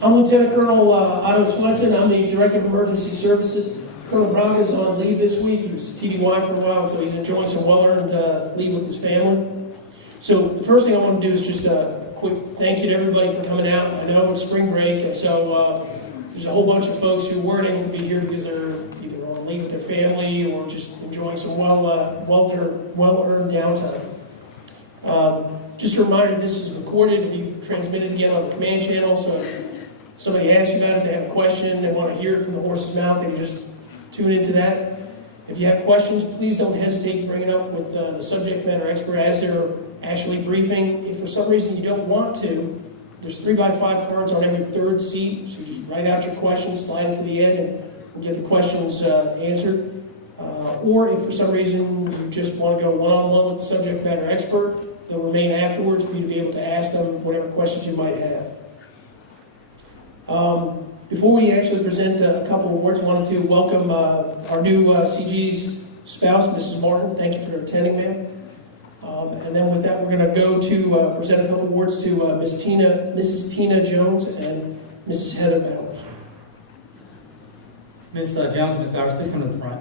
I'm Lieutenant Colonel Otto Swenson. I'm the Director of Emergency Services. Colonel Braga is on leave this week. He was a TDY for a while, so he's enjoying some well-earned leave with his family. So the first thing I want to do is just a quick thank you to everybody for coming out. I know it's spring break, and so there's a whole bunch of folks who weren't able to be here because they're either on leave with their family or just enjoying some well-earned downtime. Just a reminder, this is recorded and be transmitted again on the command channel, so if somebody asks you about it, they have a question, they want to hear it from the horse's mouth, they can just tune into that. If you have questions, please don't hesitate to bring it up with the subject matter expert as they're actually briefing. If for some reason you don't want to, there's 3x5 cards on every third seat, so you just write out your questions, slide it to the end, and we'll get the questions answered. Or if for some reason you just want to go one-on-one with the subject matter expert, they'll remain afterwards for you to be able to ask them whatever questions you might have. Before we actually present a couple of awards, I wanted to welcome our new CG's spouse, Mrs. Martin. Thank you for attending, ma'am. And then with that, we're going to go to present a couple of awards to Mrs. Tina Jones and Mrs. Heather Bowers. Ms. Jones, Ms. Bowers, please come to the front.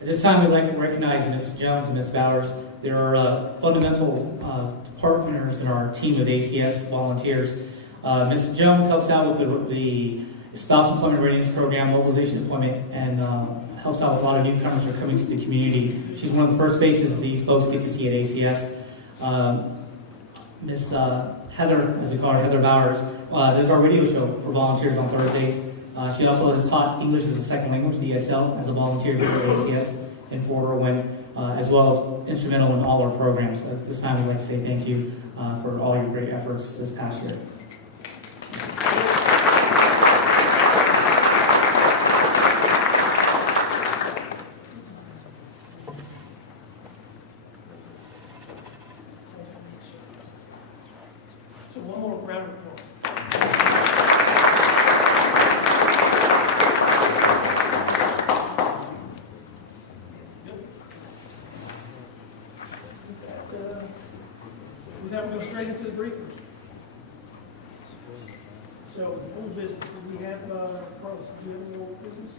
At this time, we'd like to recognize Ms. Jones and Ms. Bowers. They are fundamental partners in our team of ACS volunteers. Ms. Jones helps out with the Spouse Employment Readiness Program, mobilization employment, and helps out with a lot of newcomers who are coming to the community. She's one of the first faces these folks get to see at ACS. Ms. Heather, as we call her, Heather Bowers, does our radio show for volunteers on Thursdays. She also has taught English as a second language, the ESL, as a volunteer here at ACS in Fort Irwin, as well as instrumental in all our programs. So at this time, we'd like to say thank you for all your great efforts this past year. So one more round of applause. With that, we'll go straight into the briefers. So, old business. Did we have, Carlos, did you have any old business?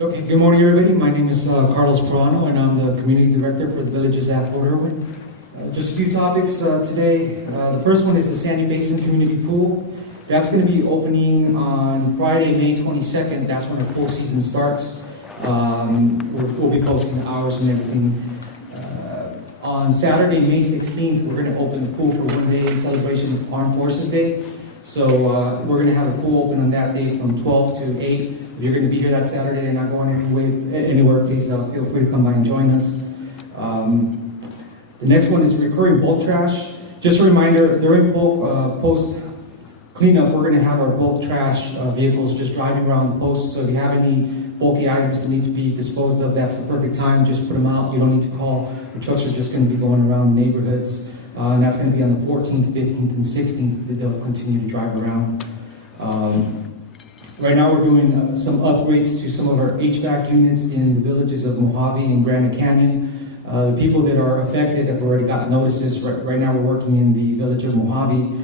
Okay, good morning everybody. My name is Carlos Perano and I'm the Community Director for the Villages at Fort Irwin. Just a few topics today. The first one is the Sandy Basin Community Pool. That's going to be opening on Friday, May 22nd. That's when the pool season starts. We'll be posting the hours and everything. On Saturday, May 16th, we're going to open the pool for one day celebration of Armed Forces Day. So we're going to have the pool open on that day from 12 to 8. If you're going to be here that Saturday and not going anywhere, please feel free to come by and join us. The next one is recurring bulk trash. Just a reminder, during bulk post cleanup, we're going to have our bulk trash vehicles just driving around the post. So if you have any bulky items that need to be disposed of, that's the perfect time. Just put them out. You don't need to call. The trucks are just going to be going around the neighborhoods. And that's going to be on the 14th, 15th, and 16th that they'll continue to drive around. Right now we're doing some upgrades to some of our HVAC units in the villages of Mojave and Granite Canyon. The people that are affected have already got notices. Right now we're working in the village of Mojave.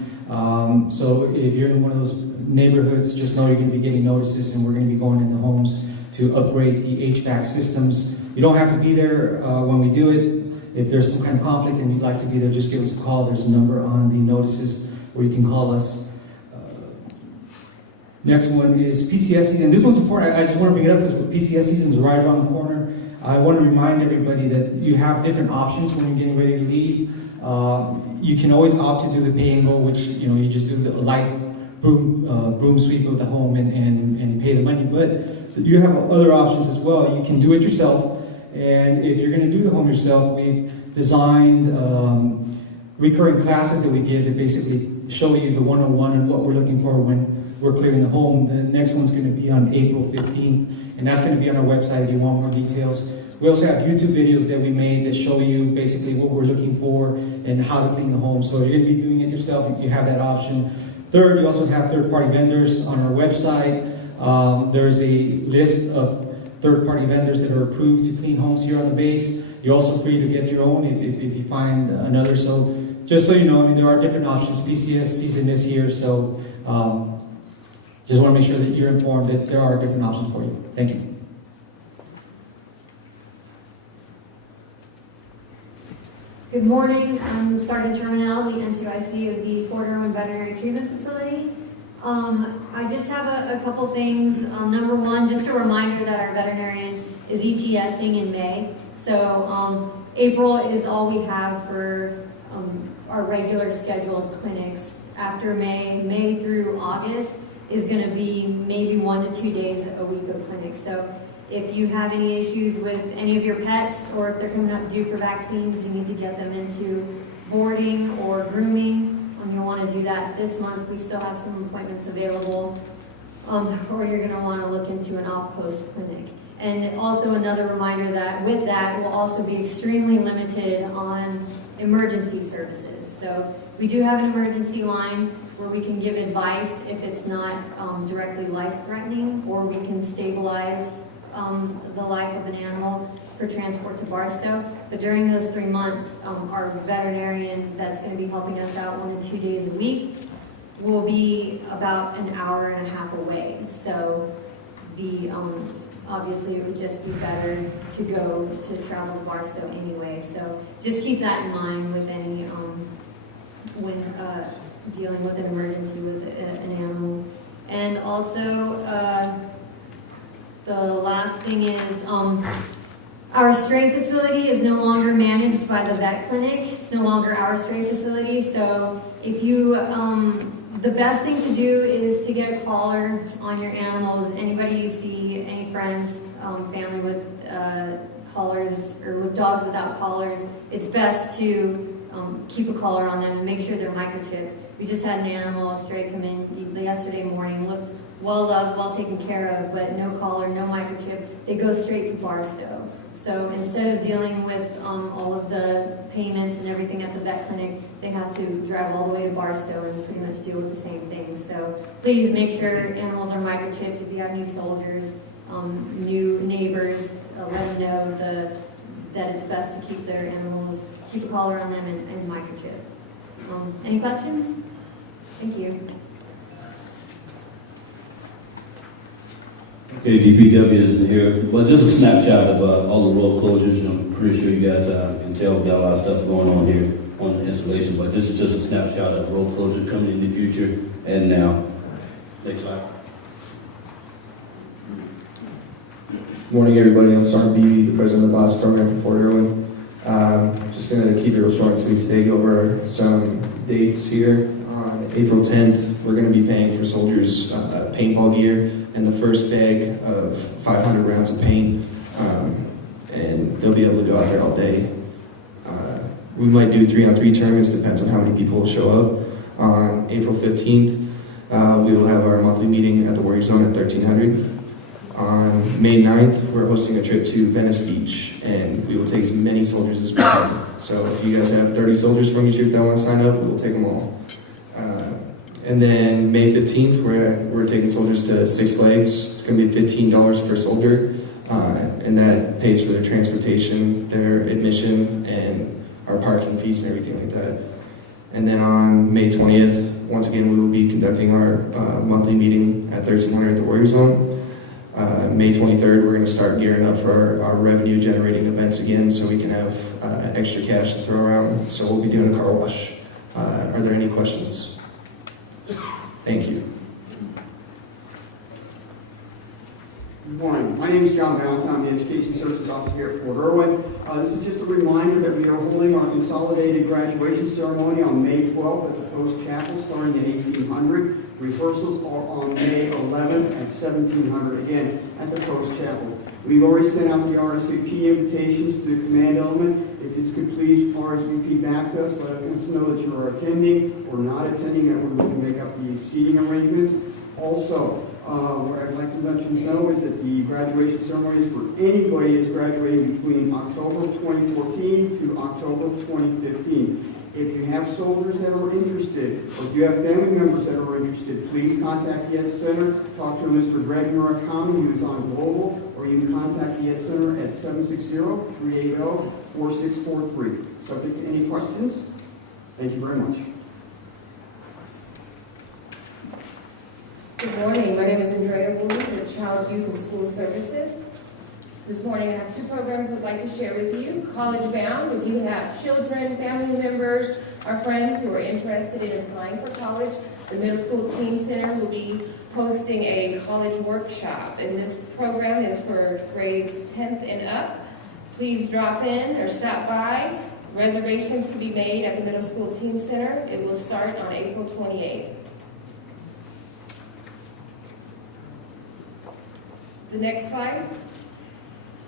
So if you're in one of those neighborhoods, just know you're going to be getting notices and we're going to be going into homes to upgrade the HVAC systems. You don't have to be there when we do it. If there's some kind of conflict and you'd like to be there, just give us a call. There's a number on the notices where you can call us. Next one is PCS season. This one's important. I just want to bring it up because PCS season is right around the corner. I want to remind everybody that you have different options when you're getting ready to leave. You can always opt to do the pay and go, which you just do the light broom sweep of the home and pay the money. But you have other options as well. You can do it yourself. And if you're going to do the home yourself, we've designed recurring classes that we give that basically show you the 101 and what we're looking for when we're clearing the home. The next one's going to be on April 15th, and that's going to be on our website if you want more details. We also have YouTube videos that we made that show you basically what we're looking for and how to clean the home. So you're going to be doing it yourself, you have that option. Third, you also have third-party vendors on our website. There's a list of third-party vendors that are approved to clean homes here on the base. You're also free to get your own if you find another. So just so you know, I mean, there are different options. PCS season is here, so just want to make sure that you're informed that there are different options for you. Thank you. Good morning, I'm Sergeant Terminal, the NCOIC of the Port Irwin Veterinary Treatment Facility. I just have a couple things. Number one, just a reminder that our veterinarian is ETSing in May. So April is all we have for our regular scheduled clinics. After May through August is going to be maybe 1 to 2 days a week of clinics. So if you have any issues with any of your pets, or if they're coming up due for vaccines, you need to get them into boarding or grooming. You'll want to do that this month. We still have some appointments available, or you're going to want to look into an off-post clinic. And also another reminder that with that, we'll also be extremely limited on emergency services. So we do have an emergency line where we can give advice if it's not directly life-threatening, or we can stabilize the life of an animal for transport to Barstow. But during those 3 months, our veterinarian that's going to be helping us out 1 to 2 days a week will be about an hour and a half away. So the obviously it would just be better to go to travel to Barstow anyway. So just keep that in mind with any when dealing with an emergency with an animal. And also the last thing is our stray facility is no longer managed by the vet clinic. It's no longer our stray facility. So if you, the best thing to do is to get a collar on your animals. Anybody you see, any friends, family with collars, or with dogs without collars, it's best to keep a collar on them and make sure they're microchipped. We just had an animal, a stray, come in yesterday morning, looked well loved, well taken care of, but no collar, no microchip. They go straight to Barstow. So instead of dealing with all of the payments and everything at the vet clinic, they have to drive all the way to Barstow and pretty much deal with the same thing. So please make sure animals are microchipped. If you have new soldiers, new neighbors, let them know that it's best to keep their animals, keep a collar on them and microchip. Any questions? Thank you. Okay, DPW isn't here, but just a snapshot of all the road closures. I'm pretty sure you guys can tell we got a lot of stuff going on here on the installation, but this is just a snapshot of road closures coming in the future and now. Next slide. Morning, everybody. I'm Sergeant Beebe, the president of the BOSS program for Fort Irwin. Just going to keep it real short and sweet today, go over some dates here. On April 10th, we're going to be paying for soldiers' paintball gear and the first bag of 500 rounds of paint, and they'll be able to go out there all day. We might do 3-on-3 tournaments, depends on how many people show up. On April 15th, we will have our monthly meeting at the Warrior Zone at 1300. On May 9th, we're hosting a trip to Venice Beach, and we will take as many soldiers as we can. So if you guys have 30 soldiers from your troop that want to sign up, we will take them all. And then May 15th, we're taking soldiers to Six Flags. It's going to be $15 per soldier, and that pays for their transportation, their admission, and our parking fees and everything like that. And then on May 20th, once again, we will be conducting our monthly meeting at 1300 at the Warrior Zone. May 23rd, we're going to start gearing up for our revenue-generating events again, so we can have extra cash to throw around. So we'll be doing a car wash. Are there any questions? Thank you. Good morning. My name is John Valentine. I'm the Education Services Officer here at Fort Irwin. This is just a reminder that we are holding our consolidated graduation ceremony on May 12th at the Post Chapel starting at 1800. Rehearsals are on May 11th at 1700, again, at the Post Chapel. We've already sent out the RSVP invitations to the command element. If you could please RSVP back to us, let us know that you are attending or not attending, and we can make up the seating arrangements. Also, what I'd like to let you know is that the graduation ceremony is for anybody that's graduating between October 2014 to October 2015. If you have soldiers that are interested, or if you have family members that are interested, please contact the Ed Center. Talk to Mr. Greg Murakami, who's on Global, or you can contact the Ed Center at 760-380-4643. Subject to any questions? Thank you very much. Good morning. My name is Andrea Woolley with Child, Youth, and School Services. This morning I have two programs I'd like to share with you. College Bound, if you have children, family members, or friends who are interested in applying for college, the Middle School Teen Center will be hosting a college workshop. And this program is for grades 10th and up. Please drop in or stop by. Reservations can be made at the Middle School Teen Center. It will start on April 28th. The next slide.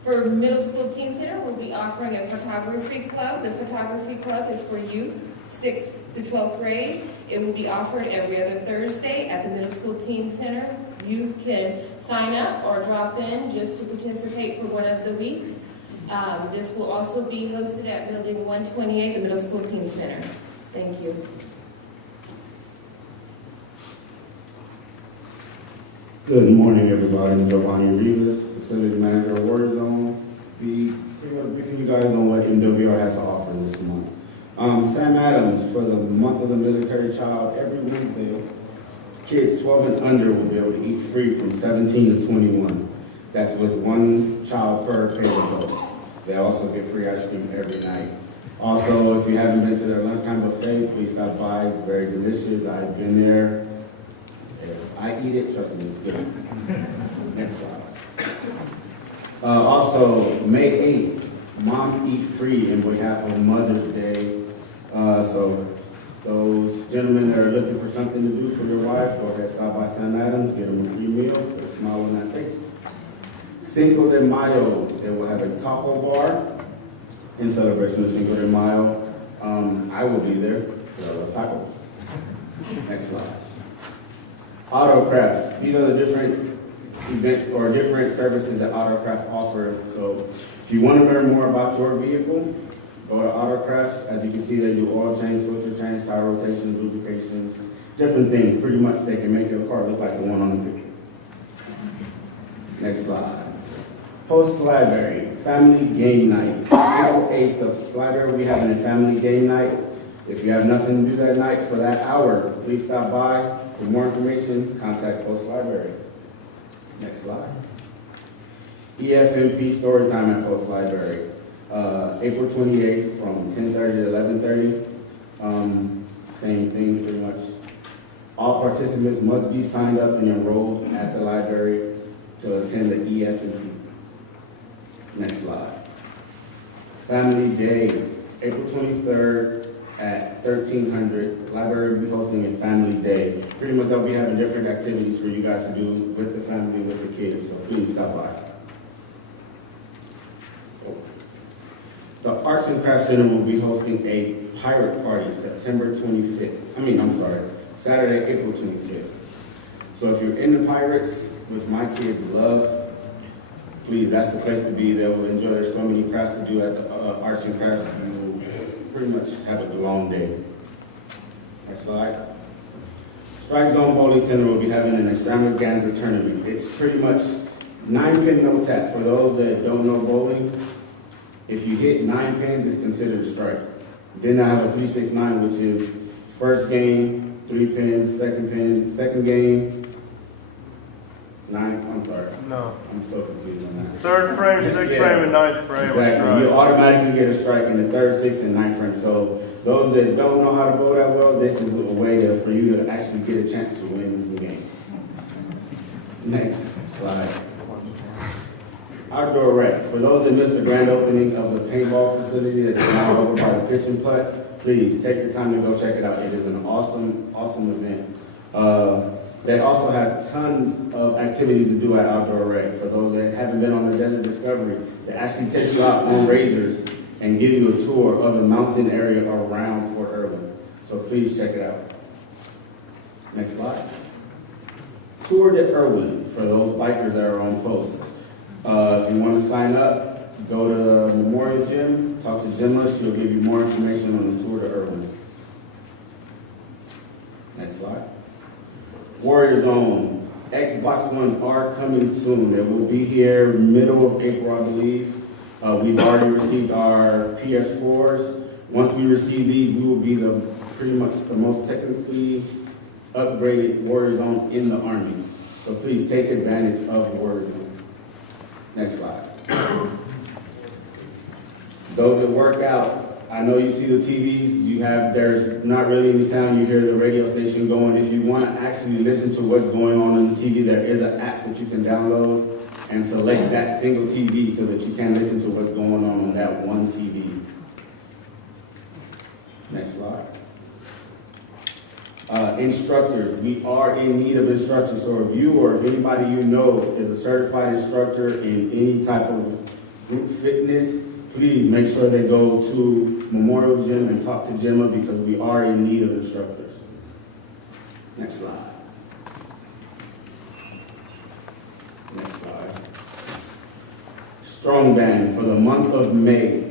For Middle School Teen Center, we'll be offering a photography club. The photography club is for youth, 6th to 12th grade. It will be offered every other Thursday at the Middle School Teen Center. Youth can sign up or drop in just to participate for one of the weeks. This will also be hosted at Building 128, the Middle School Teen Center. Thank you. Good morning, everybody. I'm Giovanni Rivas, Facility Manager of Warzone. Briefing you guys on what MWR has to offer this month. Sam Adams, for the month of the military child, every Wednesday, kids 12 and under will be able to eat free from 17 to 21. That's with one child per paid adult. They also get free ice cream every night. Also, if you haven't been to their lunchtime buffet, please stop by. It's very delicious. I've been there. If I eat it, trust me, it's good. Next slide. Also, May 8th, Moms Eat Free in behalf of Mother's Day. So those gentlemen that are looking for something to do for your wife, go ahead, stop by Sam Adams, get them a free meal, put a smile on that face. Cinco de Mayo, they will have a taco bar in celebration of Cinco de Mayo. I will be there, because I love tacos. Next slide. Autocraft. These are the different events or different services that Autocraft offers. So if you want to learn more about your vehicle, go to Autocraft. As you can see, they do oil change, filter change, tire rotation, lubrications, different things. Pretty much they can make your car look like the one on the picture. Next slide. Post Library, Family Game Night. April 8th, the library will be having a family game night. If you have nothing to do that night for that hour, please stop by. For more information, contact Post Library. Next slide. EFMP Storytime at Post Library. April 28th from 10:30 to 11:30. Same thing pretty much. All participants must be signed up and enrolled at the library to attend the EFMP. Next slide. Family Day, April 23rd at 1300. Library will be hosting a family day. Pretty much they'll be having different activities for you guys to do with the family, with the kids, so please stop by. The Arts and Crafts Center will be hosting a pirate party Saturday, April 25th. So if you're into pirates, which my kids love, please, that's the place to be. They will enjoy. There's so many crafts to do at the Arts and Crafts. You will pretty much have a long day. Next slide. Strike Zone Bowling Center will be having an extravaganza tournament. It's pretty much 9-pin no tap. For those that don't know bowling, if you hit 9 pins, it's considered a strike. Then I have a 3-6-9, which is first game, 3 pins, second game, 9, I'm sorry. No. I'm so confused on that. Third frame, sixth frame, and ninth frame. Exactly. You automatically get a strike in the third, sixth, and ninth frame. So those that don't know how to bowl that well, this is a way for you to actually get a chance to win the game. Next slide. Outdoor rec. For those that missed the grand opening of the paintball facility that is now over by the pitch and putt, please take your time to go check it out. It is an awesome, awesome event. They also have tons of activities to do at Outdoor Rec. For those that haven't been on the Desert Discovery, they actually take you out on razors and give you a tour of the mountain area around Fort Irwin. So please check it out. Next slide. Tour de Irwin for those bikers that are on post. If you want to sign up, Go to the Memorial Gym, talk to Gemma, she'll give you more information on the tour to Irwin. Next slide. Warrior Zone. Xbox Ones are coming soon. They will be here middle of April, I believe. We've already received our PS4s. Once we receive these, we will be pretty much the most technically upgraded Warrior Zone in the Army. So please take advantage of Warrior Zone. Next slide. Those that work out, I know you see the TVs, there's not really any sound, you hear the radio station going. If you want to actually listen to what's going on the TV, there is an app that you can download and select that single TV so that you can listen to what's going on that one TV. Next slide. Instructors, we are in need of instructors, so if you or if anybody you know is a certified instructor in any type of group fitness, please make sure they go to Memorial Gym and talk to Gemma because we are in need of instructors. Next slide. Next slide. Strong Band for the month of May.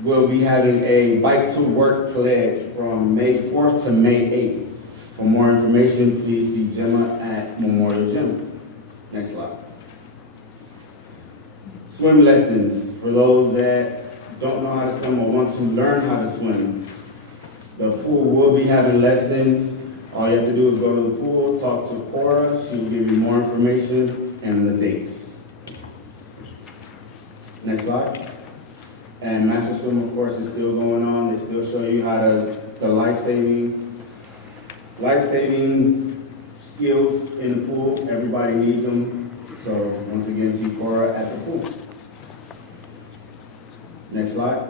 We'll be having a Bike to Work pledge from May 4th to May 8th. For more information, please see Gemma at Memorial Gym. Next slide. Swim lessons for those that don't know how to swim or want to learn how to swim. The pool will be having lessons. All you have to do is go to the pool, talk to Cora. She will give you more information and the dates. Next slide. And Master Swim, of course, is still going on. They still show you how the life-saving skills in the pool. Everybody needs them. So once again, see Cora at the pool. Next slide.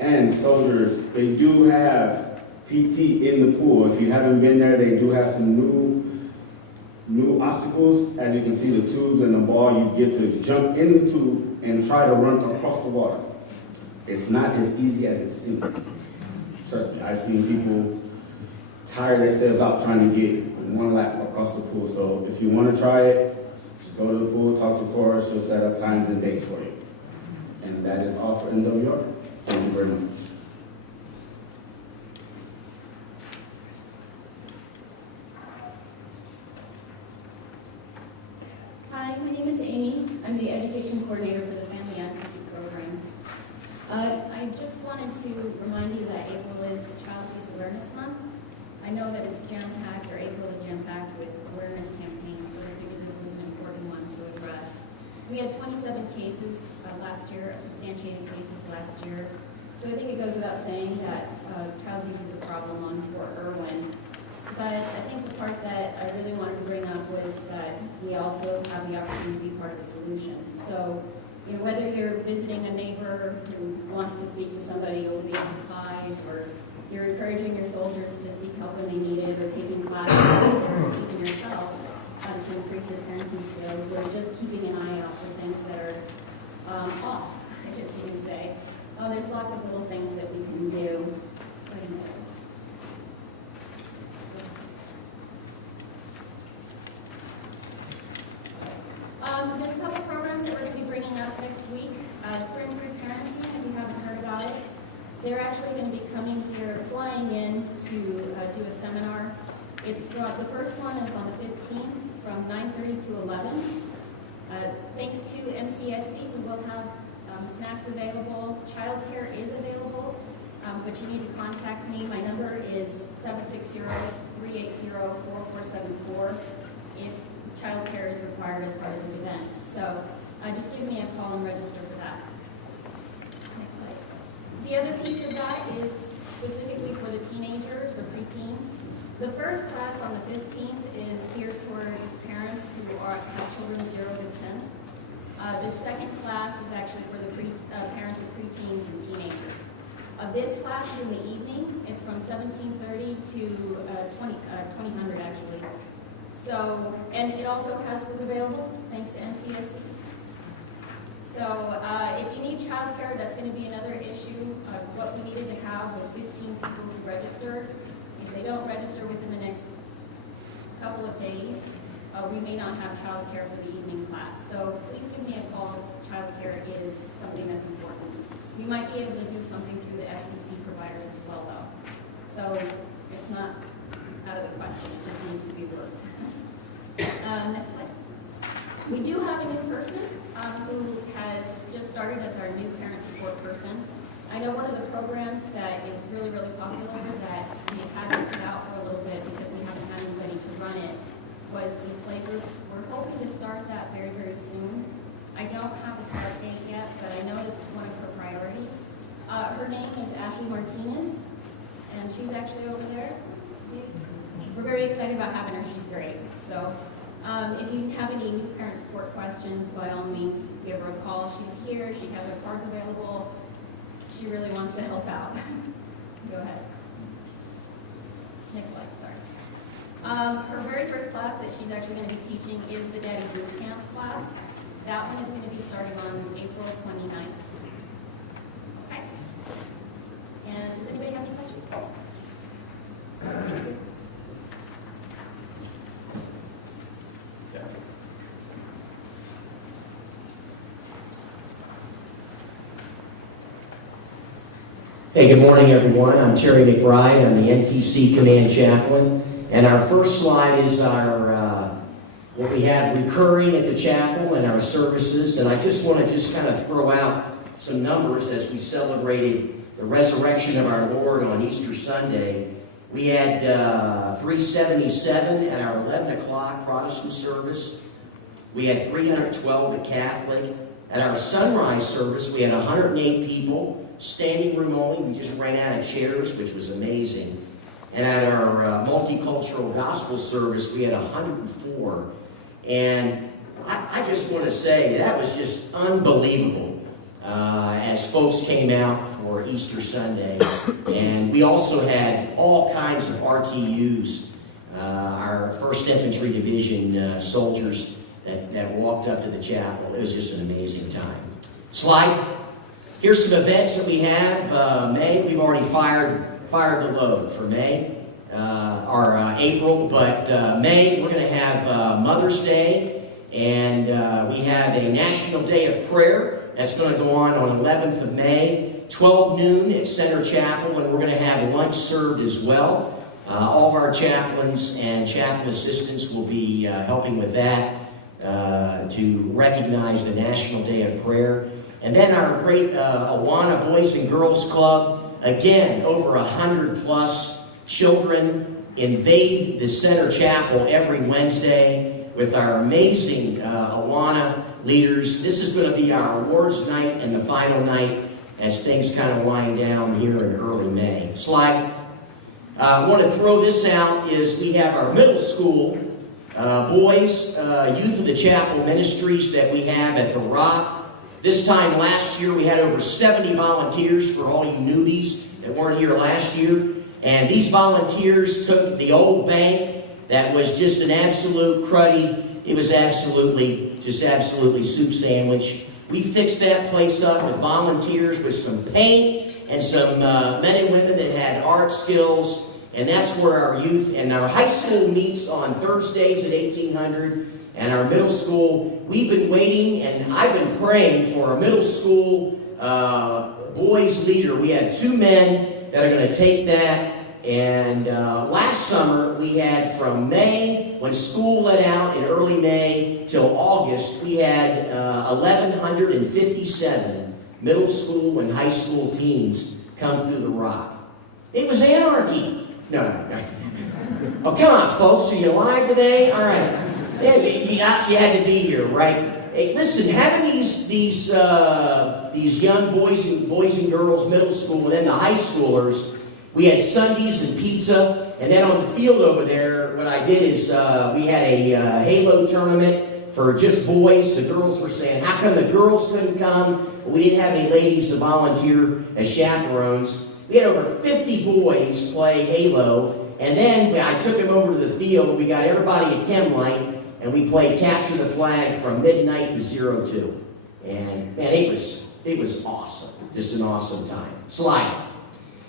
And soldiers, they do have PT in the pool. If you haven't been there, they do have some new obstacles. As you can see, the tubes and the ball, you get to jump in the tube and try to run across the water. It's not as easy as it seems. Trust me, I've seen people tire themselves out trying to get one lap across the pool. So if you want to try it, just go to the pool, talk to Cora, she'll set up times and dates for you. And that is all for NWR. Thank you very much. Hi, my name is Amy. I'm the education coordinator for the Family Advocacy Program. I just wanted to remind you that April is Child Abuse Awareness Month. I know that it's jam-packed, or April is jam-packed with awareness campaigns, but I figured this was an important one to address. We had 27 cases last year, substantiated cases last year. So I think it goes without saying that child abuse is a problem on Fort Irwin. But I think the part that I really wanted to bring up was that we also have the opportunity to be part of the solution. So, you know, whether you're visiting a neighbor who wants to speak to somebody over the age of 5, or you're encouraging your soldiers to seek help when they need it, or taking classes, or even yourself to increase your parenting skills, or just keeping an eye out for things that are off, I guess you can say. There's lots of little things that we can do. There's a couple programs that we're going to be bringing up next week. Spring Free Parenting, if you haven't heard about it. They're actually going to be coming here, flying in to do a seminar. The first one is on the 15th from 9:30 to 11. Thanks to MCSC, we will have snacks available. Childcare is available, but you need to contact me. My number is 760-380-4474 if childcare is required as part of this event. So just give me a call and register for that. Next slide. The other piece of that is specifically for the teenagers or preteens. The first class on the 15th is geared toward parents who have children 0 to 10. The second class is actually for the parents of preteens and teenagers. This class is in the evening. It's from 17:30 to 2000 actually. So, and it also has food available, thanks to MCSC. So if you need childcare, that's going to be another issue. What we needed to have was 15 people who registered. If they don't register within the next couple of days, we may not have childcare for the evening class. So please give me a childcare is something that's important. We might be able to do something through the FCC providers as well, though. So it's not out of the question, it just needs to be worked. Next slide. We do have a new person who has just started as our new parent support person. I know one of the programs that is really, really popular that we've had to put out for a little bit because we haven't had anybody to run it was the playgroups. We're hoping to start that very, very soon. I don't have a start date yet, but I know it's one of her priorities. Her name is Ashley Martinez, and she's actually over there. We're very excited about having her. She's great. So if you have any new parent support questions, by all means, give her a call. She's here. She has her cards available. She really wants to help out. Go ahead. Next slide, sorry. Her very first class that she's actually going to be teaching is the Daddy Boot Camp class. That one is going to be starting on April 29th. Okay. And does anybody have any questions? Thank you. Hey, good morning, everyone. I'm Terry McBride. I'm the NTC Command Chaplain. And our first slide is our what we have recurring at the chapel and our services. And I just want to kind of throw out some numbers as we celebrated the resurrection of our Lord on Easter Sunday. We had 377 at our 11 o'clock Protestant service. We had 312 at Catholic. At our sunrise service, we had 108 people. Standing room only. We just ran out of chairs, which was amazing. And at our multicultural gospel service, we had 104. And I just want to say that was just unbelievable as folks came out for Easter Sunday. And we also had all kinds of RTUs, our 1st Infantry Division soldiers that walked up to the chapel. It was just an amazing time. Slide. Here's some events that we have. May, we've already fired the load for May, or April, but May, we're going to have Mother's Day, and we have a National Day of Prayer that's going to go on 11th of May, 12 noon at Center Chapel, and we're going to have lunch served as well. All of our chaplains and chaplain assistants will be helping with that to recognize the National Day of Prayer. And then our great Awana Boys and Girls Club, again, over 100 plus children invade the Center Chapel every Wednesday with our amazing Awana leaders. This is going to be our awards night and the final night as things kind of wind down here in early May. Slide. I want to throw this out is we have our middle school boys, Youth of the Chapel Ministries that we have at the Rock. This time last year, we had over 70 volunteers for all you newbies that weren't here last year. And these volunteers took the old bank that was just an absolute cruddy. It was absolutely soup sandwich. We fixed that place up with volunteers with some paint and some men and women that had art skills. And that's where our youth and our high school meets on Thursdays at 1800. And our middle school, we've been waiting, and I've been praying for a middle school boys leader. We have 2 men that are going to take that. And last summer, we had from May, when school let out in early May, till August, we had 1,157 middle school and high school teens come through the Rock. It was anarchy. No. Oh, come on, folks. Are you live today? All right. You had to be here, right? Hey, listen, having these young boys and girls, middle school, and then the high schoolers, we had Sundays and pizza, and then on the field over there, what I did is we had a Halo tournament for just boys. The girls were saying, how come the girls couldn't come? We didn't have any ladies to volunteer as chaperones. We had over 50 boys play Halo, and then I took them over to the field. We got everybody a chem light, and we played Capture the Flag from midnight to 02. And man, it was awesome. Just an awesome time. Slide.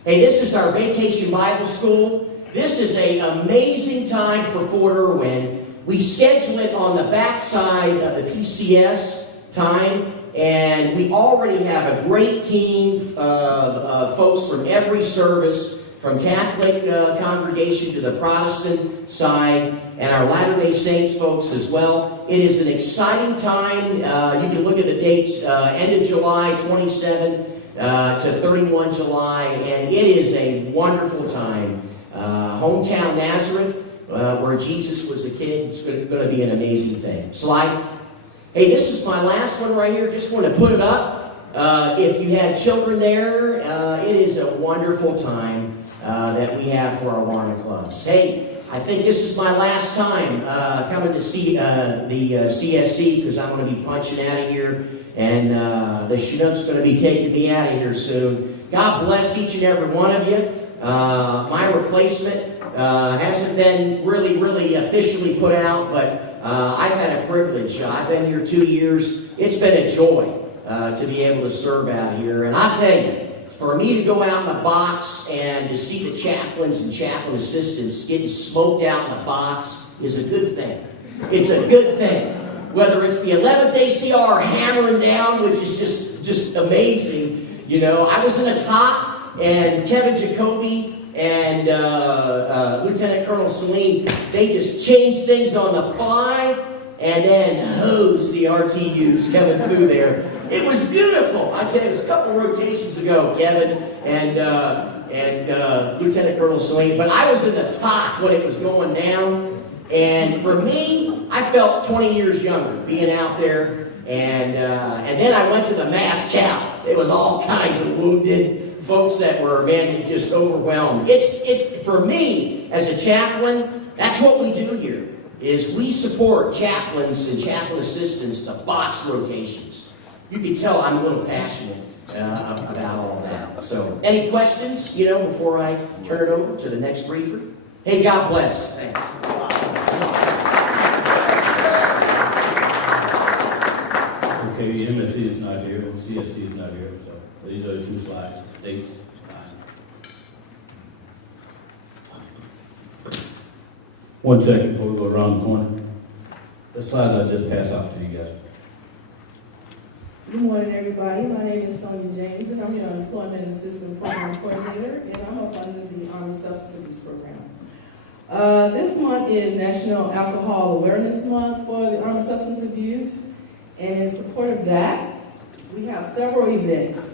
Hey, this is our Vacation Bible School. This is an amazing time for Fort Irwin. We schedule it on the backside of the PCS time. And we already have a great team of folks from every service, from Catholic congregation to the Protestant side, and our Latter-day Saints folks as well. It is an exciting time. You can look at the dates, end of July 27 to 31 July, and it is a wonderful time. Hometown Nazareth, where Jesus was a kid, it's going to be an amazing thing. Slide. Hey, this is my last one right here. Just want to put it up. If you had children there, it is a wonderful time that we have for our Awana clubs. Hey, I think this is my last time coming to see the CSC, because I'm going to be punching out of here, and the Chinook's going to be taking me out of here soon. God bless each and every one of you. My replacement hasn't been really officially put out, but I've had a privilege. I've been here 2 years. It's been a joy to be able to serve out here. And I'll tell you, for me to go out in the box and to see the chaplains and chaplain assistants getting smoked out in the box is a good thing. It's a good thing. Whether it's the 11th ACR hammering down, which is just amazing. You know, I was in the top, and Kevin Jacoby and Lieutenant Colonel Celine, they just changed things on the fly and then hosed the RTUs, Kevin Fu there. It was beautiful. I tell you, it was a couple rotations ago, Kevin and Lieutenant Colonel Celine, but I was in the top when it was going down, and for me, I felt 20 years younger being out there, and then I went to the mass count. It was all kinds of wounded folks that were, man, just overwhelmed. For me, as a chaplain, that's what we do here, is we support chaplains and chaplain assistants, the box rotations. You can tell I'm a little passionate about all that. So, any questions, before I turn it over to the next briefer? Hey, God bless. Thanks. Okay, MSC is not here, and CSC is not here, so these are the two slides. Dates. One second before we go around the corner. The slides I just passed out to you guys. Good morning, everybody. My name is Sonia James, and I'm your Employment Assistant Program Coordinator, and I'm up under the Army Substance Abuse Program. This month is National Alcohol Awareness Month for the Army Substance Abuse, and in support of that, we have several events.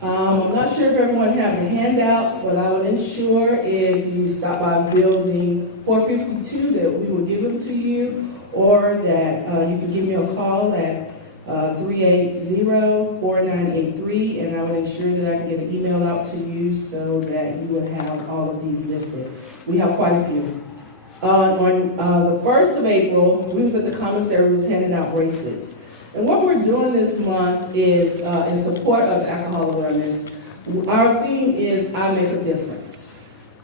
I'm not sure if everyone has the handouts, but I would ensure if you stop by building 452 that we will give them to you, or that you can give me a call at 380-4983, and I would ensure that I can get an email out to you so that you will have all of these listed. We have quite a few. On the 1st of April, we was at the commissary, we was handing out bracelets. And what we're doing this month is, in support of alcohol awareness, our theme is I Make a Difference.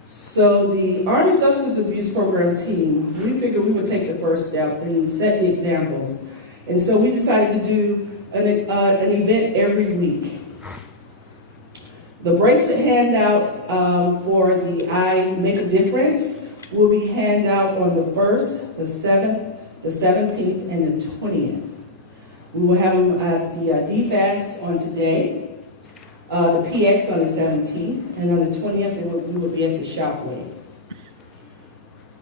So the Army Substance Abuse Program team, we figured we would take the first step and set the examples. And so we decided to do an event every week. The bracelet handouts for the I Make a Difference will be handed out on the 1st, the 7th, the 17th, and the 20th. We will have them at the DFAS on today, the PX on the 17th, and on the 20th we will be at the Shockwave.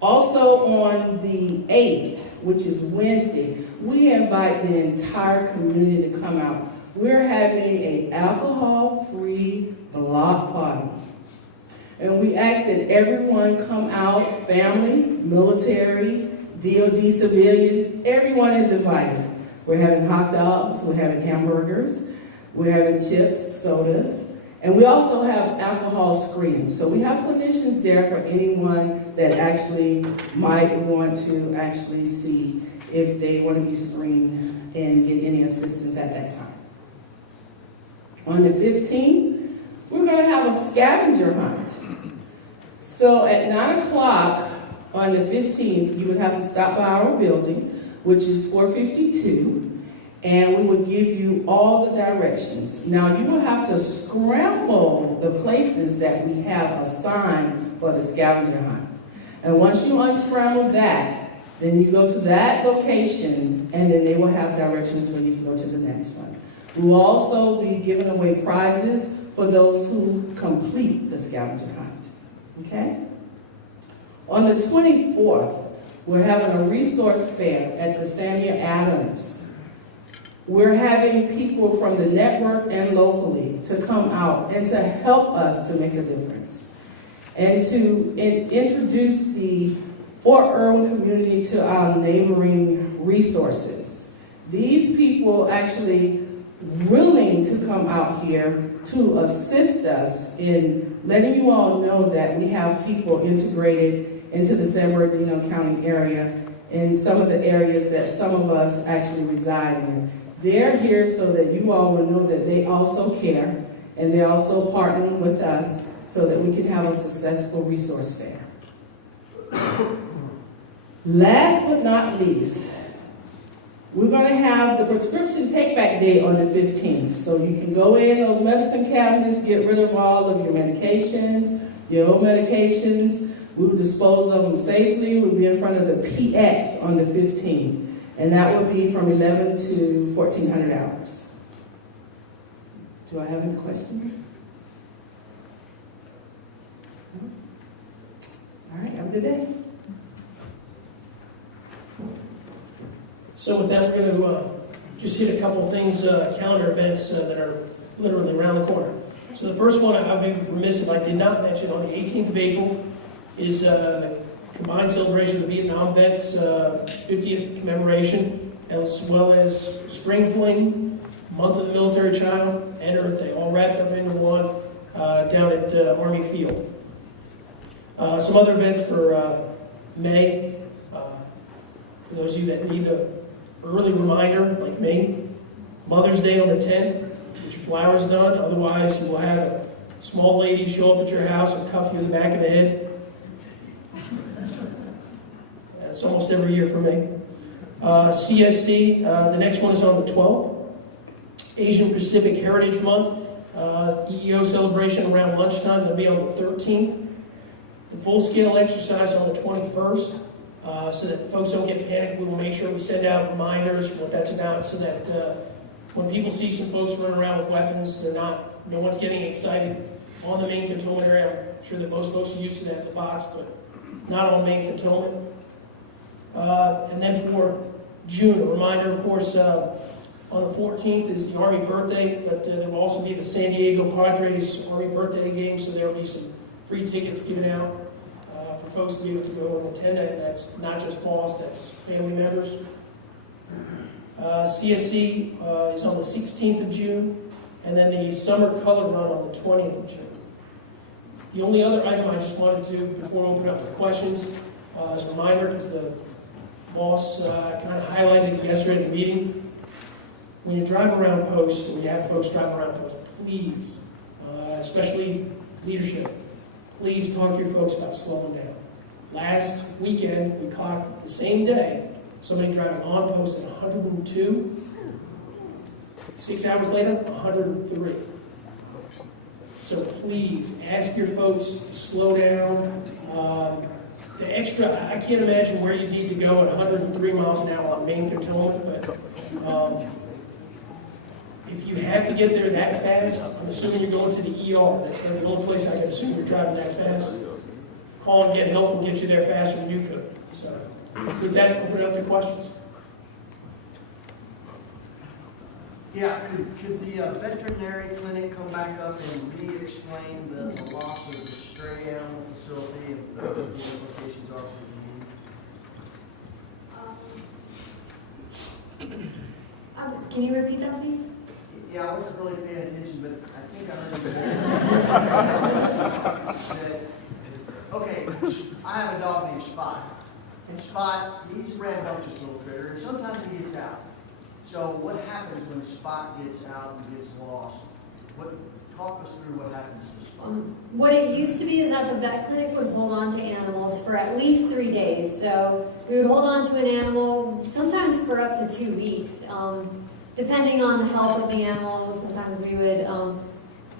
Also on the 8th, which is Wednesday, we invite the entire community to come out. We're having an alcohol-free block party. And we ask that everyone come out, family, military, DOD civilians, everyone is invited. We're having hot dogs, we're having hamburgers, we're having chips, sodas, and we also have alcohol screening. So we have clinicians there for anyone that actually might want to actually see if they want to be screened and get any assistance at that time. On the 15th, we're going to have a scavenger hunt. So at 9 o'clock on the 15th, you would have to stop by our building, which is 452, and we will give you all the directions. Now, you will have to scramble the places that we have assigned for the scavenger hunt. And once you unscramble that, Then you go to that location, and then they will have directions where you can go to the next one. We will also be giving away prizes for those who complete the scavenger hunt. Okay? On the 24th, we're having a resource fair at the Samuel Adams. We're having people from the network and locally to come out and to help us to make a difference and to introduce the Fort Irwin community to our neighboring resources. These people actually willing to come out here to assist us in letting you all know that we have people integrated into the San Bernardino County area in some of the areas that some of us actually reside in. They're here so that you all will know that they also care and they're also partnering with us so that we can have a successful resource fair. Last but not least, we're going to have the prescription take-back day on the 15th. So you can go in those medicine cabinets, get rid of all of your medications, your old medications. We will dispose of them safely. We'll be in front of the PX on the 15th. And that will be from 11 to 1400 hours. Do I have any questions? No? All right, have a good day. So with that, we're going to just hit a couple things, calendar events that are literally around the corner. So the first one, I'd be remiss if I did not mention, on the 18th of April is the combined celebration of the Vietnam Vets 50th commemoration, as well as Spring Fling, Month of the Military Child, and Earth Day, all wrapped up into one down at Army Field. Some other events for May, for those of you that need the early reminder, like me, Mother's Day on the 10th, get your flowers done. Otherwise, you will have a small lady show up at your house and cuff you in the back of the head. That's almost every year for me. CSC, the next one is on the 12th. Asian Pacific Heritage Month, EEO celebration around lunchtime. That'll be on the 13th. The full-scale exercise on the 21st. So that folks don't get panicked, we will make sure we send out reminders what that's about, so that when people see some folks running around with weapons, no one's getting excited on the main cantonment area. I'm sure that most folks are used to that in the box, but not on main cantonment. And then for June, a reminder, of course, on the 14th is the Army birthday, but there will also be the San Diego Padres Army birthday game, so there will be some free tickets given out for folks to be able to go and attend that. That's not just boss, that's family members. CSC is on the 16th of June, and then the Summer Color Run on the 20th of June. The only other item I just wanted to, before we open up for questions, as a reminder, because the boss kind of highlighted it yesterday in the meeting, when you drive around posts, and you have folks drive around posts, please, especially leadership, please talk to your folks about slowing down. Last weekend, we clocked the same day somebody driving on post at 102. 6 hours later, 103. So please ask your folks to slow down. The extra, I can't imagine where you need to go at 103 miles an hour on main cantonment, but if you have to get there that fast, I'm assuming you're going to the ER. That's the only place I can assume you're driving that fast. Call and get help and get you there faster than you could. So with that, open it up to questions. Yeah, could the veterinary clinic come back up and re-explain the loss of the stray animal facility and what the implications are for the community? Can you repeat that, please? Yeah, I wasn't really paying attention, but I think I heard it. Okay, I have a dog named Spot. And Spot, he's a rambunctious little critter, and sometimes he gets out. So what happens when Spot gets out and gets lost? Talk us through what happens to Spot. What it used to be is that the vet clinic would hold on to animals for at least 3 days. So we would hold on to an animal sometimes for up to 2 weeks. Depending on the health of the animal, sometimes we would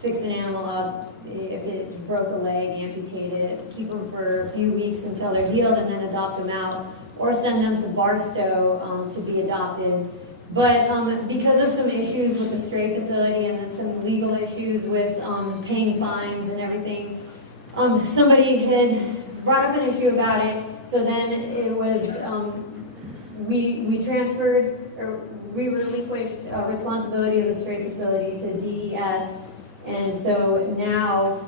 fix an animal up. If it broke a leg, amputate it, keep them for a few weeks until they're healed, and then adopt them out. or send them to Barstow to be adopted. But because of some issues with the stray facility and then some legal issues with paying fines and everything, somebody had brought up an issue about it. So then it was, we transferred, or we relinquished responsibility of the stray facility to DES. And so now,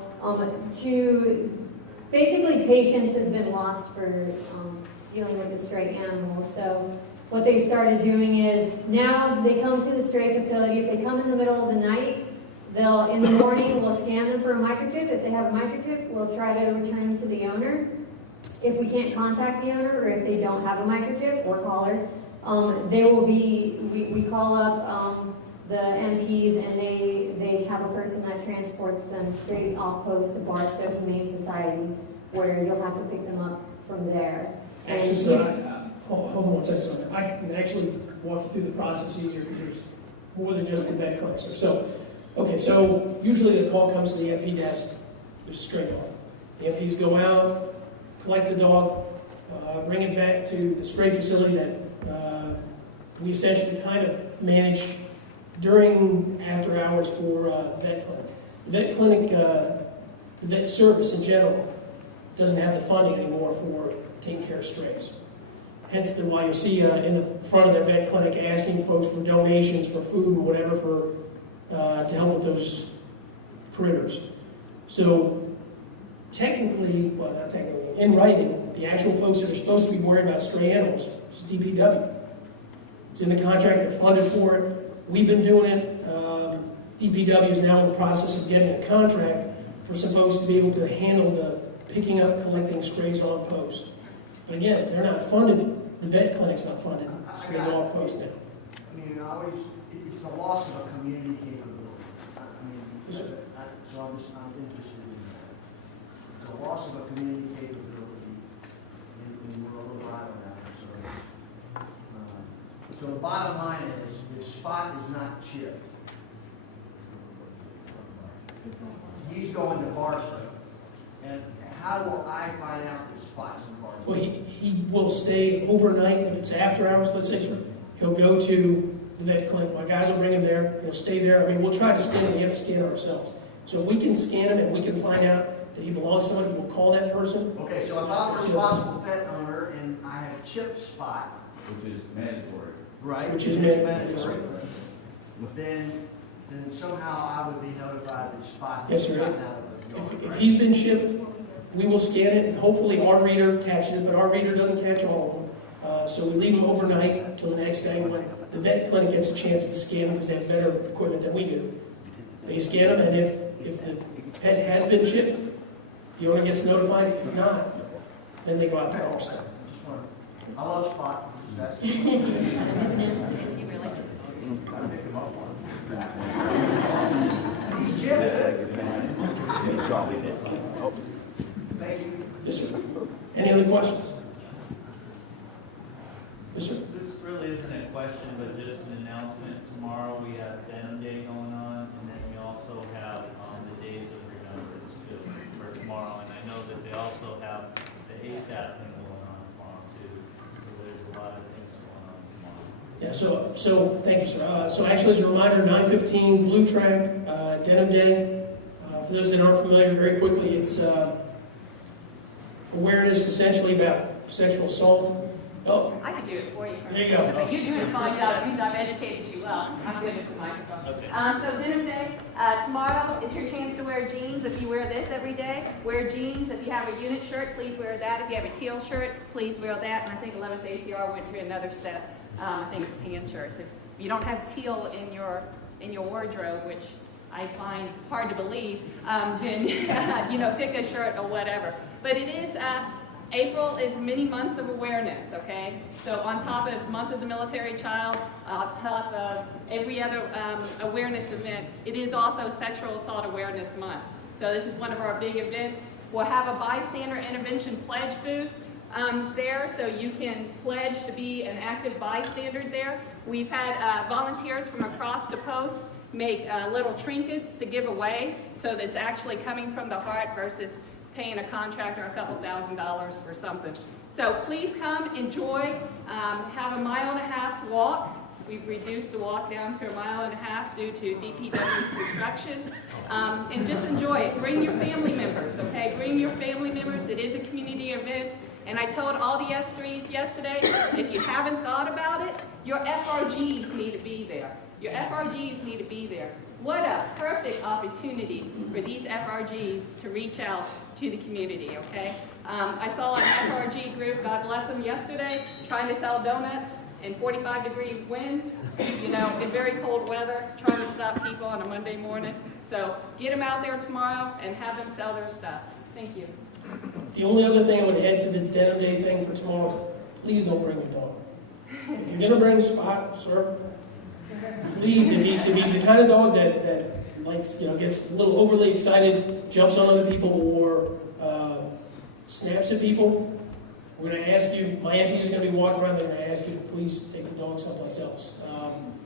basically patience has been lost for dealing with the stray animals. So what they started doing is now they come to the stray facility. If they come in the middle of the night, in the morning, we'll scan them for a microchip. If they have a microchip, we'll try to return them to the owner. If we can't contact the owner, or if they don't have a microchip or caller, they will be, we call up the MPs, and they have a person that transports them straight off post to Barstow Humane Society, where you'll have to pick them up from there. Actually, sir, hold on one second. So I can actually walk you through the process easier because there's more than just the vet clinic. So, okay, so usually the call comes to the MP desk. There's a stray dog. The MPs go out, collect the dog, bring it back to the stray facility that we essentially kind of manage during after hours for vet clinic. The vet clinic, the vet service in general, doesn't have the funding anymore for taking care of strays. Hence why you see in the front of their vet clinic asking folks for donations for food and whatever to help with those critters. So technically, well, not technically, in writing, the actual folks that are supposed to be worried about stray animals is DPW. It's in the contract, they're funded for it. We've been doing it. DPW is now in the process of getting a contract for some folks to be able to handle the picking up, collecting strays on post. But again, they're not funded. The vet clinic's not funded, so they go off post now. I mean, it's the loss of a community capability. Yes, sir. So I'm interested in that. It's a loss of a community capability in rural Ohio now. So the bottom line is, Spot is not chipped. He's going to Barstow. And how will I find out that Spot's in Barstow? Well, he will stay overnight if it's after hours, let's say, sir. He'll go to the vet clinic. My guys will bring him there. He'll stay there. I mean, we'll try to scan him. We have to scan ourselves. So if we can scan him and we can find out that he belongs to somebody, we'll call that person. Okay, so if I'm a responsible pet owner and I have chipped Spot, Which is mandatory. right? Which is mandatory. Then somehow I would be notified that Spot Yes, has sir. gotten out of the yard. If he's been shipped, we will scan it, and hopefully our reader catches it, but our reader doesn't catch all of them. So we leave them overnight until the next day when the vet clinic gets a chance to scan them because they have better equipment than we do. They scan them, and if the pet has been shipped, the owner gets notified. If not, then they go out to our stuff. I love Spot. That's He's chipped. Thank you. Yes, sir. Any other questions? Yes, sir. This really isn't a question, but just an announcement. Tomorrow we have Denim Day going on, and then we also have the Days of Remembrance too for tomorrow. And I know that they also have the ASAP thing going on tomorrow too. So there's a lot of things going on tomorrow. Yeah, so thank you, sir. So actually, as a reminder, 9:15 Blue Track, Denim Day. For those that aren't familiar, very quickly, it's awareness essentially about sexual assault. Oh, I can do it for you. there you go. But you do it find out. It means I've educated you well. I'm good with the microphone. Okay. So Denim Day, tomorrow, it's your chance to wear jeans. If you wear this every day, wear jeans. If you have a unit shirt, please wear that. If you have a teal shirt, please wear that. And I think 11th ACR went to another step. I think it's tan shirts. If you don't have teal in your wardrobe, which I find hard to believe, then pick a shirt or whatever. But it is April is many months of awareness. Okay, so on top of Month of the Military Child, on top of every other awareness event, it is also Sexual Assault Awareness Month. So this is one of our big events. We'll have a bystander intervention pledge booth there, so you can pledge to be an active bystander there. We've had volunteers from across the post make little trinkets to give away, so that's actually coming from the heart versus paying a contractor a couple $1,000s for something. So please come, enjoy, have a 1.5 mile walk. We've reduced the walk down to 1.5 miles due to DPW's construction. And just enjoy it. Bring your family members, okay? Bring your family members. It is a community event. And I told all the S3s yesterday, if you haven't thought about it, your FRGs need to be there. Your FRGs need to be there. What a perfect opportunity for these FRGs to reach out to the community, okay? I saw an FRG group, God bless them, yesterday, trying to sell donuts in 45-degree winds, you know, in very cold weather, trying to stop people on a Monday morning. So get them out there tomorrow and have them sell their stuff. Thank you. The only other thing I would add to the Denim Day thing for tomorrow, please don't bring your dog. If you're gonna bring Spot, sir, please, if he's the kind of dog that likes, you know, gets a little overly excited, jumps on other people, or snaps at people, we're gonna ask you, my MPs are gonna be walking around, they're gonna ask you to please take the dog someplace else.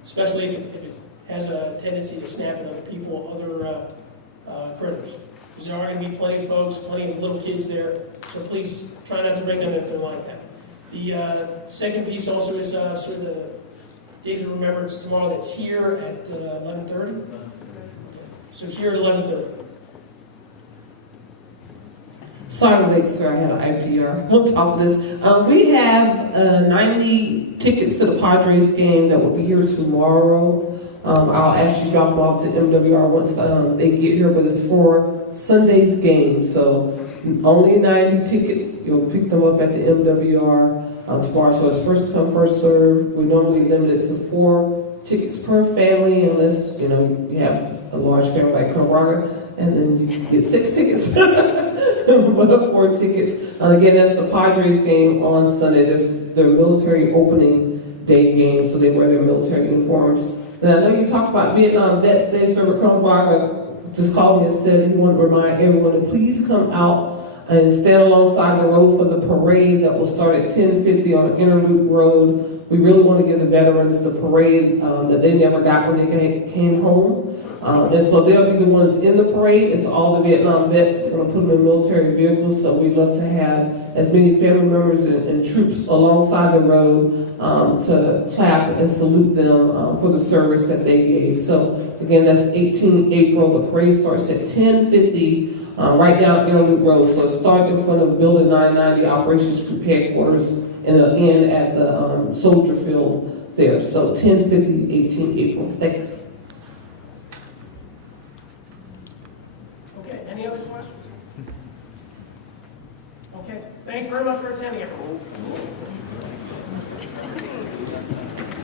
Especially if it has a tendency to snap at other people, other critters. Because there are going to be plenty of folks, plenty of little kids there, so please try not to bring them if they're like that. The second piece also is sort of the Days of Remembrance tomorrow that's here at 11:30. So here at 11:30. Sorry, late, sir. I had an IPR on top of this. We have 90 tickets to the Padres game that will be here tomorrow. I'll actually drop them off to MWR once they get here, but it's for Sunday's game. So only 90 tickets. You'll pick them up at the MWR tomorrow. So it's first come, first serve. We normally limit it to 4 tickets per family, unless, you know, you have a large family like Colorado, and then you can get 6 tickets. But 4 tickets. And again, that's the Padres game on Sunday. There's their military opening day game, so they wear their military uniforms. And I know you talked about Vietnam Vets Day. Sir Kronberg just called me and said he wanted to remind everyone to please come out and stand alongside the road for the parade that will start at 10:50 on Interloop Road. We really want to give the veterans the parade that they never got when they came home. And so they'll be the ones in the parade. It's all the Vietnam vets. We're going to put them in military vehicles, so we'd love to have as many family members and troops alongside the road to clap and salute them for the service that they gave. So again, that's 18 April. The parade starts at 10:50 right down Interloop Road. So it starts in front of Building 990 Operations Group Headquarters, and it'll end at the Soldier Field there. So 10:50, 18 April. Thanks. Okay, any other questions? Okay, thanks very much for attending, everyone.